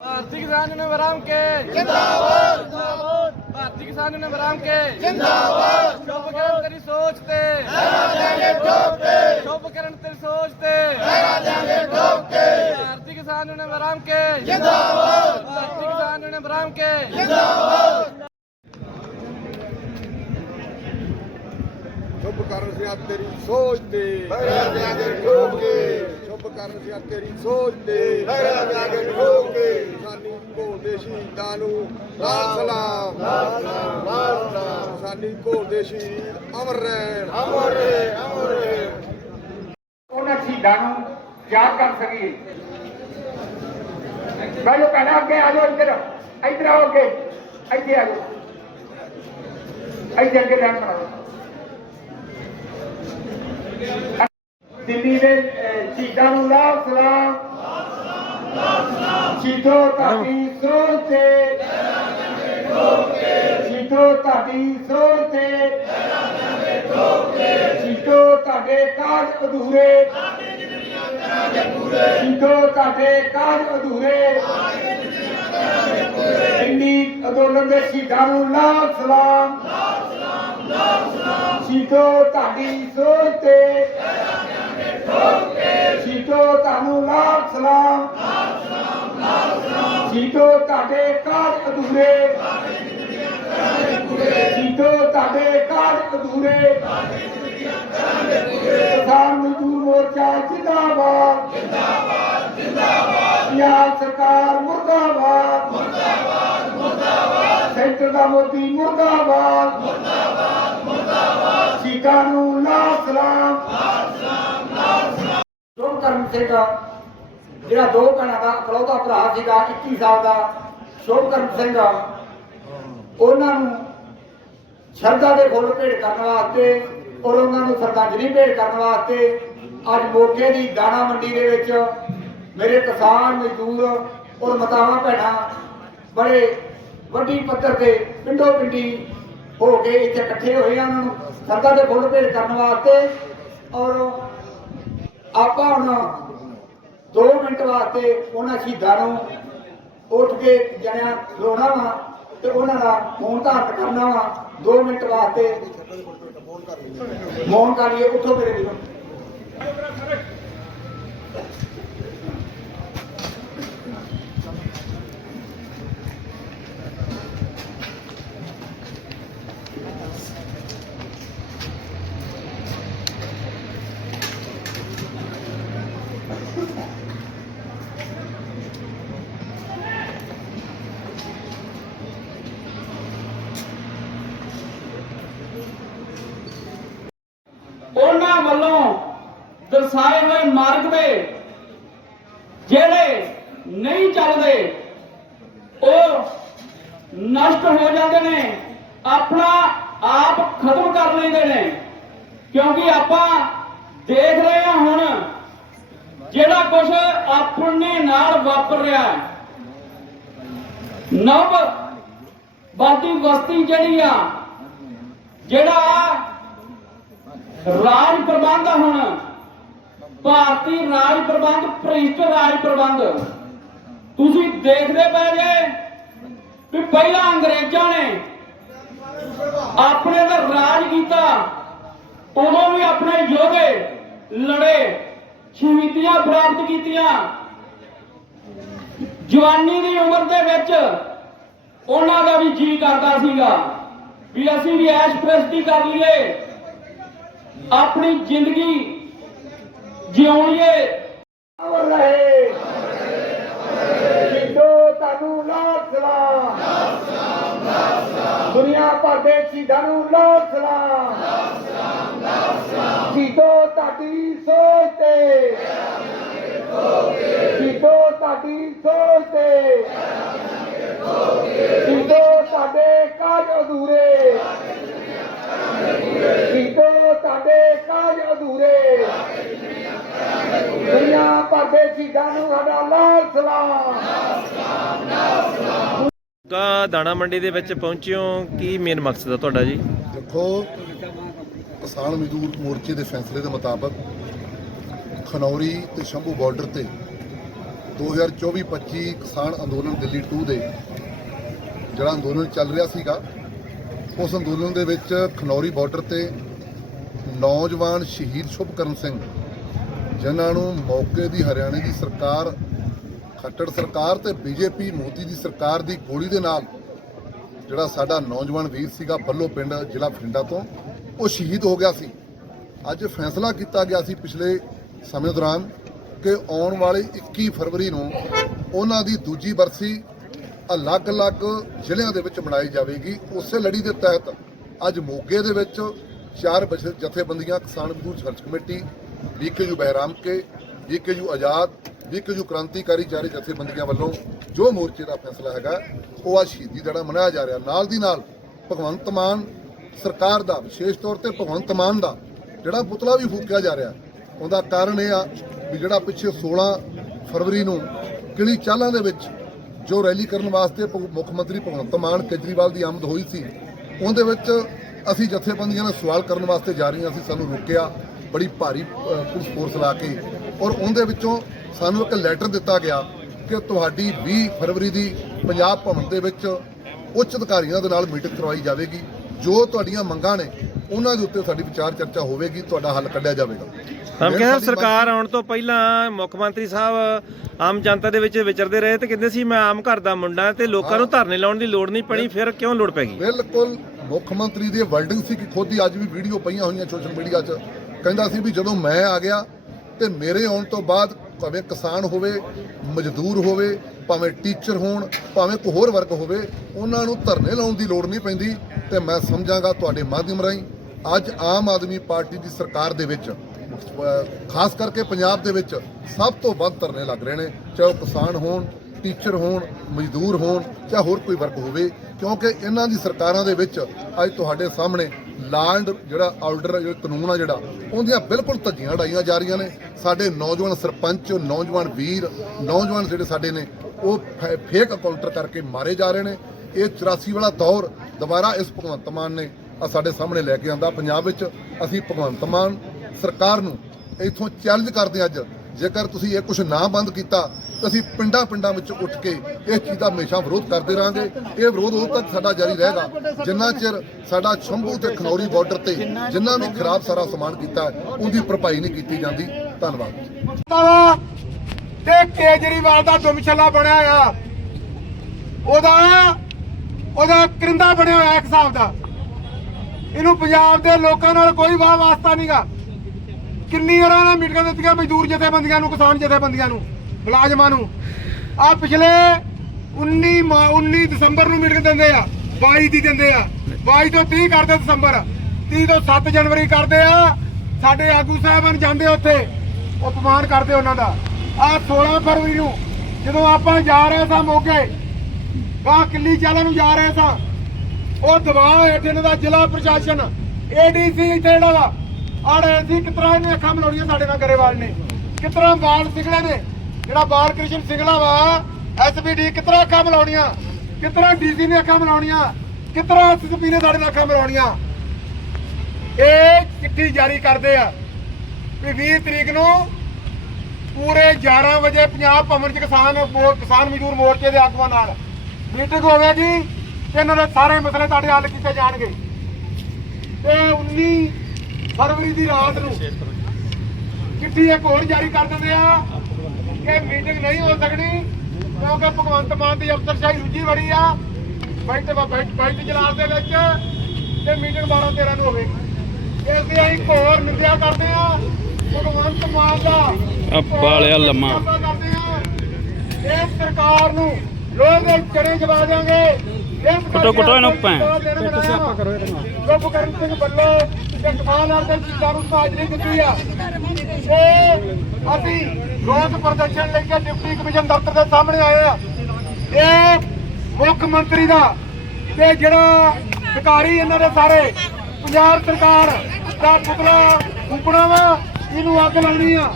ਭਾਰਤੀ ਕਿਸਾਨ ਬਰਾਮ ਕੇ। ਜਿੰਦਾਬਾਦ। ਜਿੰਦਾਬਾਦ ਭਾਰਤੀ ਕਿਸਾਨ ਬਰਾਮ ਕੇ। ਜਿੰਦਾਬਾਦ। ਸ਼ੁਭ ਕਰਨ ਤੇਰੀ ਸੋਚ ਤੇ। ਲਹਿਰਾ ਦੇਾਂਗੇ ਠੋਕ ਕੇ। ਸ਼ੁਭ ਕਰਨ ਤੇਰੀ ਸੋਚ ਤੇ। ਲਹਿਰਾ ਦੇਾਂਗੇ ਠੋਕ ਕੇ। ਭਾਰਤੀ ਕਿਸਾਨ ਬਰਾਮ ਕੇ। ਜਿੰਦਾਬਾਦ। ਭਾਰਤੀ ਕਿਸਾਨ ਬਰਾਮ ਕੇ। ਸ਼ੁਭ ਕਰਨ ਸਿਆ ਤੇਰੀ ਸੋਚ ਤੇ। ਲਹਿਰਾ ਦੇਾਂਗੇ ਠੋਕ ਕੇ। ਸ਼ੁਭ ਕਰਨ ਸਿਆ ਤੇਰੀ ਸੋਚ ਤੇ। ਲਹਿਰਾ ਦੇਾਂਗੇ ਠੋਕ ਕੇ ਸਾਨੀ ਘੋਲ ਦੇ ਸ਼ਹੀਦਾਂ ਨੂੰ ਲਾਲ ਸਲਾਮ। ਲਾਲ ਸਲਾਮ ਲਾਲ ਸਲਾਮ। ਸਾਨੀ ਘੋਲ ਦੇ ਸ਼ਹੀਦ ਅਮਰ ਰਹਿਣ। ਅਮਰ ਰਹੇ ਅਮਰ ਰਹੇ। ਉਹਨਾਂ ਸ਼ਹੀਦਾਂ ਨੂੰ ਯਾਦ ਕਰ ਸਕੀਏ। ਪਹਿਲਾਂ ਪਹਿਲਾਂ ਅੱਗੇ ਆ ਜਾਓ ਇੱਧਰ। ਇੱਧਰ ਆਓ ਅੱਗੇ। ਇੱਥੇ ਆ ਜਾਓ। ਇੱਥੇ ਅੱਗੇ ਲੈਣ ਬਣਾਓ ਦਿੱਲੀ ਦੇ ਅਹ, ਸ਼ਹੀਦਾਂ ਨੂੰ ਲਾਲ ਸਲਾਮ ਸ਼ਹੀਦੋ ਤੁਹਾਡੀ ਸੋਚ ਤੇ ਸ਼ਹੀਦੋ ਤੁਹਾਡੀ ਸੋਚ ਤੇ ਸ਼ਹੀਦੋ ਤੁਹਾਡੇ ਕਾਜ ਅਧੂਰੇ ਸ਼ਹੀਦੋ ਤੁਹਾਡੇ ਕਾਜ ਅਧੂਰੇ ਇੰਨੀ ਅੰਦੋਲਨ ਤੁਹਾਨੂੰ ਲਾਲ ਸਲਾਮ। ਸ਼ਹੀਦੋ ਤੁਹਾਡੇ ਕਾਜ ਅਧੂਰੇ। ਸ਼ਹੀਦੋ ਤੁਹਾਡੇ ਕਾਜ ਅਧੂਰੇ। ਕਿਸਾਨ ਮਜ਼ਦੂਰ ਮੋਰਚਾ ਜਿੰਦਾਬਾਦ। ਜਿੰਦਾਬਾਦ ਜਿੰਦਾਬਾਦ ਪੰਜਾਬ ਸਰਕਾਰ ਮੁਰਦਾਬਾਦ। ਮੁਰਦਾਬਾਦ ਮੁਰਦਾਬਾਦ ਸੈਂਟਰ ਦਾ ਮੋਦੀ ਮੁਰਦਾਬਾਦ। ਮੁਰਦਾਬਾਦ ਮੁਰਦਾਬਾਦ ਸ਼ਹੀਦਾਂ ਨੂੰ ਸ਼ੁਭ ਕਰਮ ਸਿੰਘ ਜਿਹੜਾ ਦੋ ਭੈਣਾਂ ਦਾ, ਇਕਲੌਤਾ ਭਰਾ ਸੀਗਾ 21 ਸਾਲ ਦਾ ਸ਼ੁਭ ਕਰਮ ਸਿੰਘ ਉਹਨਾਂ ਨੂੰ ਸ਼ਰਧਾ ਦੇ ਫੁੱਲ ਭੇਟ ਕਰਨ ਵਾਸਤੇ ਔਰ ਉਹਨਾਂ ਨੂੰ ਸ਼ਰਧਾਂਜਲੀ ਭੇਟ ਕਰਨ ਵਾਸਤੇ ਅੱਜ ਮੋਗੇ ਦੀ ਦਾਣਾ ਮੰਡੀ ਦੇ ਵਿੱਚ ਮੇਰੇ ਕਿਸਾਨ ਮਜ਼ਦੂਰ ਔਰ ਮਤਾਵਾਂ ਭੈਣਾਂ ਬੜੇ ਵੱਡੀ ਪੱਧਰ ਤੇ ਪਿੰਡੋ ਪਿੰਡੀ ਹੋ ਕੇ ਇੱਥੇ ਇਕੱਠੇ ਹੋਏ ਆ। ਉਹਨਾਂ ਨੂੰ ਸ਼ਰਧਾ ਦੇ ਫੁੱਲ ਭੇਟ ਕਰਨ ਵਾਸਤੇ ਔਰ ਆਪਾਂ ਹੁਣ 2 ਮਿੰਟ ਵਾਸਤੇ ਉਹਨਾਂ ਸ਼ਹੀਦਾਂ ਨੂੰ ਉੱਠ ਕੇ ਜਣਿਆ ਖਲੋਣਾ ਵਾ ਤੇ ਉਹਨਾਂ ਦਾ ਮੌਨ ਧਾਰਨ ਕਰਨਾ ਵਾ। 2 ਮਿੰਟ ਵਾਸਤੇ ਮੌਨ ਕਰੀਏ ਉੱਠੋ ਮੇਰੇ ਵੀਰੋ। ਉਹਨਾਂ ਵੱਲੋਂ ਦਰਸਾਏ ਹੋਏ ਮਾਰਗ ਦੇ ਜਿਹੜੇ ਨਹੀਂ ਚੱਲਦੇ, ਉਹ ਨਸ਼ਟ ਹੋ ਜਾਂਦੇ ਨੇ, ਆਪਣਾ ਆਪ ਖਤਮ ਕਰ ਲੈਂਦੇ ਨੇ। ਕਿਉਂਕਿ ਆਪਾਂ ਦੇਖ ਰਹੇ ਹਾਂ ਹੁਣ ਜਿਹੜਾ ਕੁਝ ਆਪਣੇ ਨਾਲ ਵਾਪਰ ਰਿਹਾ ਹੈ। ਨਵ ਬਾਦੀ ਵਸਤੀ ਜਿਹੜੀ ਆ, ਜਿਹੜਾ ਰਾਜ ਪ੍ਰਬੰਧ ਹੁਣ। ਭਾਰਤੀ ਰਾਜ ਪ੍ਰਬੰਧ, ਭ੍ਰਿਸ਼ਟ ਰਾਜ ਪ੍ਰਬੰਧ। ਤੁਸੀਂ ਦੇਖਦੇ ਪਏ ਜੇ ਵੀ ਪਹਿਲਾਂ ਅੰਗਰੇਜ਼ਾਂ ਨੇ ਆਪਣੇ ਦਾ ਰਾਜ ਕੀਤਾ, ਉਦੋਂ ਵੀ ਆਪਣੇ ਯੋਧੇ ਲੜੇ, ਸ਼ਹੀਦੀਆਂ ਪ੍ਰਾਪਤ ਕੀਤੀਆਂ। ਜਵਾਨੀ ਦੀ ਉਮਰ ਦੇ ਵਿੱਚ ਉਹਨਾਂ ਦਾ ਵੀ ਜੀ ਕਰਦਾ ਸੀਗਾ ਵੀ ਅਸੀਂ ਵੀ ਐਸ਼ ਪ੍ਰਸਤੀ ਕਰ ਲਈਏ। ਆਪਣੀ ਜ਼ਿੰਦਗੀ ਜਿਉਣੀਏ। ਅਮਰ ਰਹੇ ਜਿੱਦੋ ਤੁਹਾਨੂੰ ਲਾਲ ਸਲਾਮ। ਦੁਨੀਆ ਭਰ ਦੇ ਸ਼ਹੀਦਾਂ ਨੂੰ ਲਾਲ ਸਲਾਮ। ਜਿੱਦੋ ਤੁਹਾਡੀ ਸੋਚ ਤੇ। ਜਿੱਦੋ ਤੁਹਾਡੀ ਸੋਚ ਤੇ। ਜਿੱਦੋ ਤੁਹਾਡੇ ਕਾਜ ਅਧੂਰੇ। ਜਿੱਦੋ ਤੁਹਾਡੇ ਕਾਜ ਅਧੂਰੇ। ਦੁਨੀਆ ਭਰ ਦੇ ਸ਼ਹੀਦਾਂ ਨੂੰ ਸਾਡਾ ਲਾਲ ਸਲਾਮ। ਤਾਂ ਦਾਣਾ ਮੰਡੀ ਦੇ ਵਿੱਚ ਪਹੁੰਚਿਓ ਕੀ ਮੇਨ ਮਕਸਦ ਆ ਤੁਹਾਡਾ ਜੀ? ਦੇਖੋ ਕਿਸਾਨ ਮਜ਼ਦੂਰ ਮੋਰਚੇ ਦੇ ਫੈਸਲੇ ਦੇ ਮੁਤਾਬਕ ਖਨੌਰੀ ਤੇ ਸ਼ੰਭੂ ਬਾਰਡਰ ਤੇ 2024-25 ਕਿਸਾਨ ਅੰਦੋਲਨ ਦਿੱਲੀ 2 ਦੇ ਜਿਹੜਾ ਅੰਦੋਲਨ ਚੱਲ ਰਿਹਾ ਸੀਗਾ ਉਸ ਅੰਦੋਲਨ ਦੇ ਵਿੱਚ ਖਨੌਰੀ ਬਾਰਡਰ ਤੇ ਨੌਜਵਾਨ ਸ਼ਹੀਦ ਸ਼ੁਭਕਰਨ ਸਿੰਘ, ਜਿਨ੍ਹਾਂ ਨੂੰ ਮੌਕੇ ਦੀ ਹਰਿਆਣੇ ਦੀ ਸਰਕਾਰ, ਖੱਟੜ ਸਰਕਾਰ ਤੇ ਬੀਜੇਪੀ, ਮੋਦੀ ਦੀ ਸਰਕਾਰ ਦੀ ਗੋਲੀ ਦੇ ਨਾਲ ਜਿਹੜਾ ਸਾਡਾ ਨੌਜਵਾਨ ਵੀਰ ਸੀਗਾ ਬੱਲੋ ਪਿੰਡ, ਜ਼ਿਲ੍ਹਾ ਬਠਿੰਡਾ ਤੋਂ, ਉਹ ਸ਼ਹੀਦ ਹੋ ਗਿਆ ਸੀ। ਅੱਜ ਫੈਸਲਾ ਕੀਤਾ ਗਿਆ ਸੀ ਪਿਛਲੇ ਸਮੇਂ ਦੌਰਾਨ ਕਿ ਆਉਣ ਵਾਲੇ 21 ਫਰਵਰੀ ਨੂੰ ਉਹਨਾਂ ਦੀ ਦੂਜੀ ਬਰਸੀ ਅਲੱਗ-ਅਲੱਗ ਜ਼ਿਲ੍ਹਿਆਂ ਦੇ ਵਿੱਚ ਮਨਾਈ ਜਾਵੇਗੀ। ਉਸੇ ਲੜੀ ਦੇ ਤਹਿਤ ਅੱਜ ਮੋਗੇ ਦੇ ਵਿੱਚ ਚਾਰ ਬਜ- ਜਥੇਬੰਦੀਆਂ, ਕਿਸਾਨ ਮਜ਼ਦੂਰ ਸੰਘਰਸ਼ ਕਮੇਟੀ ਵੀਕੇਯੂ ਬਹਿਰਾਮ ਕੇ ਵੀਕੇਯੂ ਆਜ਼ਾਦ ਵੀਕੇਯੂ ਕ੍ਰਾਂਤੀਕਾਰੀ ਚਾਰੇ ਜਥੇਬੰਦੀਆਂ ਵੱਲੋਂ ਜੋ ਮੋਰਚੇ ਦਾ ਫੈਸਲਾ ਹੈਗਾ, ਉਹ ਅੱਜ ਸ਼ਹੀਦੀ ਦਿਹਾੜਾ ਮਨਾਇਆ ਜਾ ਰਿਹਾ। ਨਾਲ ਦੀ ਨਾਲ ਭਗਵੰਤ ਮਾਨ ਸਰਕਾਰ ਦਾ, ਵਿਸ਼ੇਸ਼ ਤੌਰ ਤੇ ਭਗਵੰਤ ਮਾਨ ਦਾ ਜਿਹੜਾ ਪੁਤਲਾ ਵੀ ਫੂਕਿਆ ਜਾ ਰਿਹਾ, ਉਹਦਾ ਕਾਰਨ ਇਹ ਆ ਵੀ ਜਿਹੜਾ ਪਿੱਛੇ 16 ਫਰਵਰੀ ਨੂੰ ਕਿਲੀ ਚਾਲਾਂ ਦੇ ਵਿੱਚ ਜੋ ਰੈਲੀ ਕਰਨ ਵਾਸਤੇ ਮੁੱਖ ਮੰਤਰੀ ਭਗਵੰਤ ਮਾਨ ਕੇਜਰੀਵਾਲ ਦੀ ਆਮਦ ਹੋਈ ਸੀ, ਉਹਦੇ ਵਿੱਚ ਅਸੀਂ ਜਥੇਬੰਦੀਆਂ ਨਾਲ ਸਵਾਲ ਕਰਨ ਵਾਸਤੇ ਜਾ ਰਹੀਆਂ ਸੀ ਸਾਨੂੰ ਰੋਕਿਆ ਬੜੀ ਭਾਰੀ ਪੁਲਿਸ ਫੋਰਸ ਲਾ ਕੇ। ਔਰ ਉਹਦੇ ਵਿੱਚੋਂ ਸਾਨੂੰ ਇੱਕ ਲੈਟਰ ਦਿੱਤਾ ਗਿਆ ਕਿ ਤੁਹਾਡੀ 20 ਫਰਵਰੀ ਦੀ ਪੰਜਾਬ ਭਵਨ ਦੇ ਵਿੱਚ ਉੱਚ ਅਧਿਕਾਰੀਆਂ ਦੇ ਨਾਲ ਮੀਟਿੰਗ ਕਰਵਾਈ ਜਾਵੇਗੀ। ਜੋ ਤੁਹਾਡੀਆਂ ਮੰਗਾਂ ਨੇ ਉਹਨਾਂ ਦੇ ਉੱਤੇ ਸਾਡੀ ਵਿਚਾਰ ਚਰਚਾ ਹੋਵੇਗੀ ਤੁਹਾਡਾ ਹੱਲ ਕੱਢਿਆ ਜਾਵੇਗਾ। ਹਮ ਕਹਿੰਦੇ ਸਰਕਾਰ ਆਉਣ ਤੋਂ ਪਹਿਲਾਂ ਮੁੱਖ ਮੰਤਰੀ ਸਾਹਿਬ ਆਮ ਜਨਤਾ ਦੇ ਵਿੱਚ ਵਿਚਰਦੇ ਰਹੇ ਤੇ ਕਹਿੰਦੇ ਸੀ ਮੈਂ ਆਮ ਘਰ ਦਾ ਮੁੰਡਾ ਤੇ ਲੋਕਾਂ ਨੂੰ ਧਰਨੇ ਲਾਉਣ ਦੀ ਲੋੜ ਨਹੀਂ ਪਣੀ ਫਿਰ ਕਿਉਂ ਲੋੜ ਪੈ ਗਈ? ਬਿਲਕੁਲ ਮੁੱਖ ਮੰਤਰੀ ਦੀ ਵਰਡਿੰਗ ਸੀ ਕਿ ਖੁਦ ਹੀ ਅੱਜ ਵੀ ਵੀਡੀਓ ਪਈਆਂ ਹੋਈਆਂ ਸੋਸ਼ਲ ਮੀਡੀਆ 'ਚ। ਕਹਿੰਦਾ ਸੀ ਵੀ ਜਦੋਂ ਮੈਂ ਆ ਗਿਆ ਤੇ ਮੇਰੇ ਆਉਣ ਤੋਂ ਬਾਅਦ ਭਾਵੇਂ ਕਿਸਾਨ ਹੋਵੇ, ਮਜ਼ਦੂਰ ਹੋਵੇ, ਭਾਵੇਂ ਟੀਚਰ ਹੋਣ, ਭਾਵੇਂ ਕੋਈ ਹੋਰ ਵਰਗ ਹੋਵੇ, ਉਹਨਾਂ ਨੂੰ ਧਰਨੇ ਲਾਉਣ ਦੀ ਲੋੜ ਨਹੀਂ ਪੈਂਦੀ ਤੇ ਮੈਂ ਸਮਝਾਂਗਾ ਤੁਹਾਡੇ ਮਾਧਿਅਮ ਰਾਹੀਂ ਅੱਜ ਆਮ ਆਦਮੀ ਪਾਰਟੀ ਦੀ ਸਰਕਾਰ ਦੇ ਵਿੱਚ ਖਾਸ ਕਰਕੇ ਪੰਜਾਬ ਦੇ ਵਿੱਚ ਸਭ ਤੋਂ ਵੱਧ ਧਰਨੇ ਲੱਗ ਰਹੇ ਨੇ, ਚਾਹੇ ਉਹ ਕਿਸਾਨ ਹੋਣ ਟੀਚਰ ਹੋਣ, ਮਜ਼ਦੂਰ ਹੋਣ ਜਾਂ ਹੋਰ ਕੋਈ ਵਰਗ ਹੋਵੇ, ਕਿਉਂਕਿ ਇਹਨਾਂ ਦੀ ਸਰਕਾਰਾਂ ਦੇ ਵਿੱਚ ਅੱਜ ਤੁਹਾਡੇ ਸਾਹਮਣੇ ਲਾਂਡ ਜਿਹੜਾ ਆਰਡਰ ਜਿਹੜਾ ਕਾਨੂੰਨ ਆ ਜਿਹੜਾ, ਉਹਦੀਆਂ ਬਿਲਕੁਲ ਧੱਜੀਆਂ ਉਡਾਈਆਂ ਜਾ ਰਹੀਆਂ ਨੇ। ਸਾਡੇ ਨੌਜਵਾਨ ਸਰਪੰਚ, ਨੌਜਵਾਨ ਵੀਰ, ਨੌਜਵਾਨ ਜਿਹੜੇ ਸਾਡੇ ਨੇ, ਉਹ ਫੇ- ਫੇਕ ਕਾਊਂਟਰ ਕਰਕੇ ਮਾਰੇ ਜਾ ਰਹੇ ਨੇ। ਇਹ 84 ਵਾਲਾ ਦੌਰ ਦੁਬਾਰਾ ਇਸ ਭਗਵੰਤ ਮਾਨ ਨੇ ਆ ਸਾਡੇ ਸਾਹਮਣੇ ਲੈ ਕੇ ਆਂਦਾ। ਪੰਜਾਬ ਵਿੱਚ ਅਸੀਂ ਭਗਵੰਤ ਮਾਨ ਸਰਕਾਰ ਨੂੰ ਇੱਥੋਂ ਚੈਲੰਜ ਕਰਦੇ ਹਾਂ ਅੱਜ। ਜੇਕਰ ਤੁਸੀਂ ਇਹ ਕੁਝ ਨਾ ਬੰਦ ਕੀਤਾ ਅਸੀਂ ਪਿੰਡਾਂ ਪਿੰਡਾਂ ਵਿੱਚ ਉੱਠ ਕੇ ਇਸ ਚੀਜ਼ ਦਾ ਹਮੇਸ਼ਾ ਵਿਰੋਧ ਕਰਦੇ ਰਹਾਂਗੇ। ਇਹ ਵਿਰੋਧ ਉਦੋਂ ਤੱਕ ਸਾਡਾ ਜਾਰੀ ਰਹੇਗਾ ਜਿੰਨਾ ਚਿਰ ਸਾਡਾ ਸ਼ੰਭੂ ਤੇ ਖਨੌਰੀ ਬਾਰਡਰ ਤੇ ਜਿੰਨਾ ਵੀ ਖਰਾਬ ਸਾਰਾ ਸਮਾਨ ਕੀਤਾ ਉਹਦੀ ਭਰਪਾਈ ਨਹੀਂ ਕੀਤੀ ਜਾਂਦੀ। ਧੰਨਵਾਦ। ਤੇ ਕੇਜਰੀਵਾਲ ਦਾ ਦੁਮਛੱਲਾ ਬਣਿਆ ਆ ਉਹਦਾ ਉਹਦਾ ਕਰਿੰਦਾ ਬਣਿਆ ਹੋਇਆ ਇੱਕ ਹਿਸਾਬ ਦਾ। ਇਹਨੂੰ ਪੰਜਾਬ ਦੇ ਲੋਕਾਂ ਨਾਲ ਕੋਈ ਵਾਹ ਵਾਸਤਾ ਨਹੀਂਗਾ ਕਿੰਨੀ ਵਾਰਾਂ ਨਾਲ ਮੀਟਿੰਗਾਂ ਦਿੱਤੀਆਂ, ਮਜ਼ਦੂਰ ਜਥੇਬੰਦੀਆਂ ਨੂੰ, ਕਿਸਾਨ ਜਥੇਬੰਦੀਆਂ ਨੂੰ। ਮੁਲਾਜ਼ਮਾਂ ਨੂੰ। ਆ ਪਿਛਲੇ 19 ਮਾ- 19 ਦਸੰਬਰ ਨੂੰ ਮੀਟਿੰਗ ਦਿੰਦੇ ਆ 22 ਦੀ ਦਿੰਦੇ ਆ। 22 ਤੋਂ 30 ਕਰਦੇ ਦਸੰਬਰ 30 ਤੋਂ 7 ਜਨਵਰੀ ਕਰਦੇ ਆ। ਸਾਡੇ ਆਗੂ ਸਾਹਿਬਾਨ ਜਾਂਦੇ ਉੱਥੇ ਉਪਮਾਨ ਕਰਦੇ ਉਹਨਾਂ ਦਾ। ਆ 16 ਫਰਵਰੀ ਨੂੰ ਜਦੋਂ ਆਪਾਂ ਜਾ ਰਹੇ ਸਾਂ ਮੋਗੇ ਵਾ ਕਿੱਲੀ ਚਾਲਾ ਨੂੰ ਜਾ ਰਹੇ ਸਾਂ, ਉਹ ਦਬਾਅ ਹੇਠ ਇਹਨਾਂ ਦਾ ਜ਼ਿਲ੍ਹਾ ਪ੍ਰਸ਼ਾਸਨ ਏਡੀਸੀ ਇੱਥੇ ਜਿਹੜਾ ਵਾ ਆੜੇ ਸੀ ਕਿਤਰਾ ਇਹਨੇ ਅੱਖਾਂ ਮਲਾਉਣੀਆਂ ਸਾਡੇ ਨਾਲ ਗਰੇਵਾਲ ਨੇ। ਕਿਤਰਾ ਬਾਲ ਸਿੰਘਲਾ ਨੇ। ਜਿਹੜਾ ਬਾਲ ਕ੍ਰਿਸ਼ਨ ਸਿੰਘਲਾ ਵਾ ਐਸਬੀਡੀ ਕਿਤਰਾ ਅੱਖਾਂ ਮਲਾਉਣੀਆਂ? ਕਿਤਰਾ ਡੀਸੀ ਨੇ ਅੱਖਾਂ ਮਲਾਉਣੀਆਂ? ਕਿਤਰਾ ਐਸਪੀ ਨੇ ਸਾਡੇ ਨਾਲ ਅੱਖਾਂ ਮਲਾਉਣੀਆਂ? ਇਹ ਚਿੱਠੀ ਜਾਰੀ ਕਰਦੇ ਆ ਵੀ 20 ਤਰੀਕ ਨੂੰ ਪੂਰੇ 11 ਵਜੇ ਪੰਜਾਬ ਭਵਨ ਚ ਕਿਸਾਨ ਕਿਸਾਨ ਮਜ਼ਦੂਰ ਮੋਰਚੇ ਦੇ ਆਗੂਆਂ ਨਾਲ ਮੀਟਿੰਗ ਹੋਵੇਗੀ ਤੇ ਇਹਨਾਂ ਦੇ ਸਾਰੇ ਮਸਲੇ ਤੁਹਾਡੇ ਹੱਲ ਕੀਤੇ ਜਾਣਗੇ। ਤੇ 19 ਫਰਵਰੀ ਦੀ ਰਾਤ ਨੂੰ ਚਿੱਠੀ ਇੱਕ ਹੋਰ ਜਾਰੀ ਕਰ ਦਿੰਦੇ ਆ। ਕਿ ਮੀਟਿੰਗ ਨਹੀਂ ਹੋ ਸਕਣੀ ਕਿਉਂਕਿ ਭਗਵੰਤ ਮਾਨ ਦੀ ਅਫਸਰਸ਼ਾਹੀ ਰੁੱਝੀ ਬੜੀ ਆ। ਬਾਈਟ ਬਾਈਟ ਜਲਾਲ ਦੇ ਵਿੱਚ ਤੇ ਮੀਟਿੰਗ 12 13 ਨੂੰ ਹੋਵੇਗੀ ਇਸ ਦੀ ਅਸੀਂ ਘੋਰ ਨਿੰਦਿਆ ਕਰਦੇ ਆ ਭਗਵੰਤ ਮਾਨ ਦਾ ਬਾਲਿਆ ਲੰਮਾ। ਨਿੰਦਿਆ ਕਰਦੇ ਆ ਇਸ ਸਰਕਾਰ ਨੂੰ ਲੋਕ ਦੇ ਚੜੇ ਜਵਾ ਇਸ ਕੁੱਟੋ- ਕੁੱਟੋ ਇਹਨੂੰ ਭੈਣ। ਸਿਆਪਾ ਕਰੋ ਇਹਦੇ ਨਾਲ। ਗੁਰਬਖਰਨ ਸਿੰਘ ਬੱਲੋ ਤੇ ਕਿਸਾਨ ਆਰਡਰ ਚੀਜ਼ਾਂ ਨੂੰ ਹਾਜ਼ਰੀ ਦਿੱਤੀ ਆ। ਇਹ ਅਸੀਂ ਰੋਸ ਪ੍ਰਦਰਸ਼ਨ ਲੈ ਕੇ ਡਿਪਟੀ ਕਮਿਸ਼ਨ ਦਫ਼ਤਰ ਦੇ ਸਾਹਮਣੇ ਆਏ ਆ। ਇਹ ਮੁੱਖ ਮੰਤਰੀ ਦਾ ਤੇ ਜਿਹੜਾ ਅਧਿਕਾਰੀ ਇਹਨਾਂ ਦੇ ਸਾਰੇ ਪੰਜਾਬ ਸਰਕਾਰ ਦਾ ਪੁਤਲਾ ਫੂਕਣਾ ਵਾ ਇਹਨੂੰ ਅੱਗ ਲਾਉਣੀ ਆ।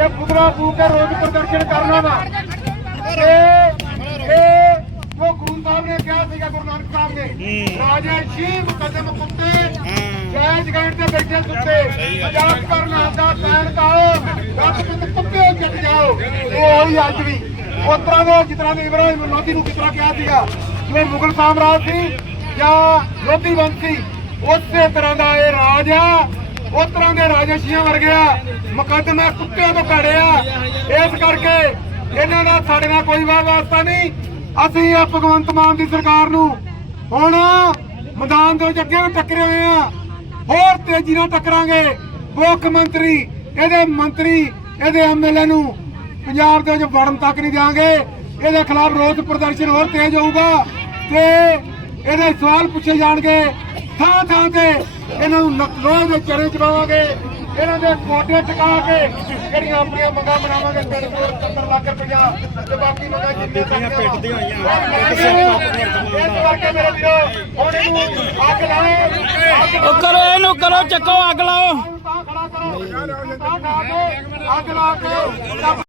ਇਹ ਪੁਤਲਾ ਫੂਕ ਕੇ ਰੋਸ ਪ੍ਰਦਰਸ਼ਨ ਕਰਨਾ ਵਾ। ਇਹ ਇਹ ਜੋ ਗੁਰੂ ਸਾਹਿਬ ਨੇ ਕਿਹਾ ਸੀਗਾ ਗੁਰੂ ਨਾਨਕ ਸਾਹਿਬ ਨੇ ਰਾਜੇ ਸ਼ੀ ਮੁਕੱਦਮ ਕੁੱਤੇ ਜੈ ਜਗਾਇਣ ਤੇ ਬੈਠੇ ਸੁੱਤੇ। ਮਜ਼ਾਕ ਕਰਨ ਆਉਂਦਾ ਪੈਣ ਕਾਓ ਰੱਬ ਪਿੱਤ ਕੁੱਤੇ ਚੱਟ ਜਾਓ। ਇਹ ਹੋਈ ਅੱਜ ਵੀ। ਉਸ ਤਰ੍ਹਾਂ ਦੇ, ਜਿਸ ਤਰ੍ਹਾਂ ਦੇ ਇਬਰਾਹਿਮ ਲੋਧੀ ਨੂੰ ਕਿਸ ਤਰ੍ਹਾਂ ਕਿਹਾ ਸੀਗਾ ਜਿਵੇਂ ਮੁਗਲ ਸਾਮਰਾਜ ਸੀ ਜਾਂ ਲੋਧੀ ਵੰਸ਼ ਸੀ, ਉਸੇ ਤਰ੍ਹਾਂ ਦਾ ਇਹ ਰਾਜ ਆ। ਉਸ ਤਰ੍ਹਾਂ ਦੇ ਰਾਜਸ਼ੀਆਂ ਵਰਗਿਆ ਮੁਕੱਦਮੇ ਕੁੱਤਿਆਂ ਤੋਂ ਘੜਿਆ ਇਸ ਕਰਕੇ ਇਹਨਾਂ ਦਾ ਸਾਡੇ ਨਾਲ ਕੋਈ ਵਾਹ ਵਾਸਤਾ ਨਹੀਂ। ਅਸੀਂ ਇਹ ਭਗਵੰਤ ਮਾਨ ਦੀ ਸਰਕਾਰ ਨੂੰ ਹੁਣ ਮੈਦਾਨ ਦੇ ਵਿੱਚ ਅੱਗੇ ਵੀ ਟੱਕਰੇ ਹੋਏ ਆ। ਹੋਰ ਤੇਜ਼ੀ ਨਾਲ ਟੱਕਰਾਂਗੇ। ਮੁੱਖ ਮੰਤਰੀ, ਇਹਦੇ ਮੰਤਰੀ, ਇਹਦੇ ਐਮਐਲਏ ਨੂੰ ਪੰਜਾਬ ਦੇ ਵਿੱਚ ਵੜਨ ਤੱਕ ਨਹੀਂ ਦਿਆਂਗੇ। ਇਹਦੇ ਖਿਲਾਫ ਰੋਸ ਪ੍ਰਦਰਸ਼ਨ ਹੋਰ ਤੇਜ਼ ਹੋਊਗਾ ਤੇ ਇਹਦੇ ਸਵਾਲ ਪੁੱਛੇ ਜਾਣਗੇ। ਥਾਂ ਥਾਂ ਤੇ ਇਹਨਾਂ ਨੂੰ ਨਕ- ਦੇ ਚੜੇ ਚਵਾਵਾਂਗੇ ਇਹਨਾਂ ਦੇ ਕੋਟੇ ਟਿਕਾ ਕੇ ਜਿਹੜੀਆਂ ਆਪਣੀਆਂ ਮੰਗਾਂ ਬਣਾਵਾਂਗੇ 370 ਲੱਖ ਰੁਪਇਆ ਤੇ ਬਾਕੀ ਮੰਗਾਂ ਜਿੰਨੇ ਪਿੱਟਦੀਆਂ ਹੋਈਆਂ। ਇਸ ਕਰਕੇ ਮੇਰੇ ਵੀਰੋ ਹੁਣ ਇਹਨੂੰ ਅੱਗ ਲਾਓ ਉਹ ਕਰੋ ਇਹਨੂੰ ਕਰੋ ਚੱਕੋ ਅੱਗ ਲਾਓ। ਅੱਗ ਲਾ ਕੇ